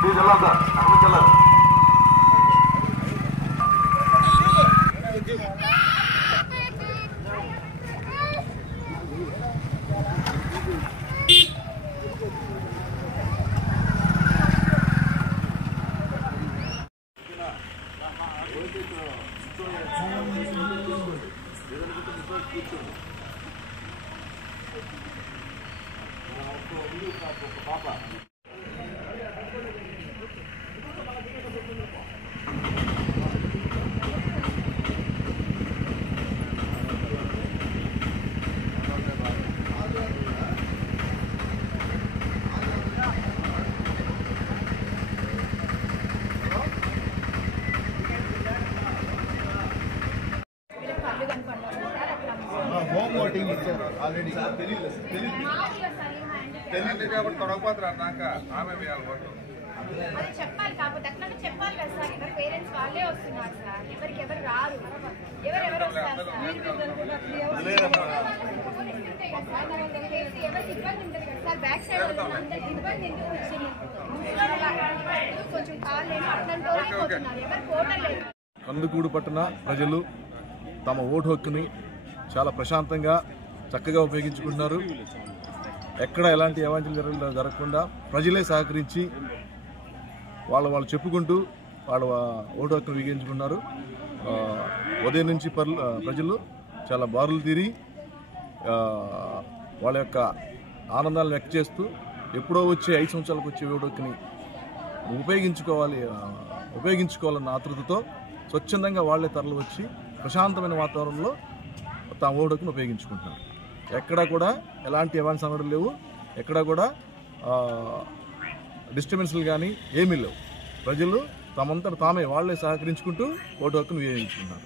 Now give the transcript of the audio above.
Please వెళ్ళాలి sir, అక్కడి నుంచి వెళ్ళాలి. హోమ్ ఓటింగ్ ఇచ్చారు ఆల్రెడీ తెలియదు కాబట్టి తొడగపోతారు అన్నాక ఆమె అది చెప్పాలి కాకపోతే అట్లా చెప్పాలి కదా సార్. ఎవరి పేరెంట్స్ వాళ్ళే వస్తున్నారు సార్, ఎవరికి ఎవరు రారు, ఎవరెవరు వస్తారు సార్. ఎవరికి ఇబ్బంది ఉంటుంది కదా సార్. బ్యాక్ సైడ్ అందరికి ఇబ్బంది ఎందుకు వచ్చింది? కొంచెం కాళ్ళు అట్లాంటి పోతున్నారు, ఎవరు పోవడం లేదు. కందుకూరు పట్టణ ప్రజలు తమ ఓటు హక్కుని చాలా ప్రశాంతంగా చక్కగా ఉపయోగించుకుంటున్నారు. ఎక్కడ ఎలాంటి అవాంఛనీయాలు జరగకుండా ప్రజలే సహకరించి వాళ్ళు చెప్పుకుంటూ వాళ్ళ ఓటు హక్కును వినియోగించుకున్నారు. ఉదయం నుంచి ప్రజలు చాలా బారులు తీరి వాళ్ళ యొక్క ఆనందాలను వ్యక్తం చేస్తూ ఎప్పుడో వచ్చే 5 సంవత్సరాలకు వచ్చే ఓటు హక్కుని ఉపయోగించుకోవాలన్న ఆతృతతో స్వచ్ఛందంగా వాళ్లే తరలి వచ్చి ప్రశాంతమైన వాతావరణంలో తమ ఓటు హక్కును ఉపయోగించుకుంటున్నారు. ఎక్కడా కూడా ఎలాంటి అవాంఛనీయ సంఘటనలు లేవు, ఎక్కడా కూడా డిస్టర్బెన్స్లు కానీ ఏమీ లేవు. ప్రజలు తమంతట తామే వాళ్లే సహకరించుకుంటూ ఓటు హక్కును వినియోగించుకుంటున్నారు.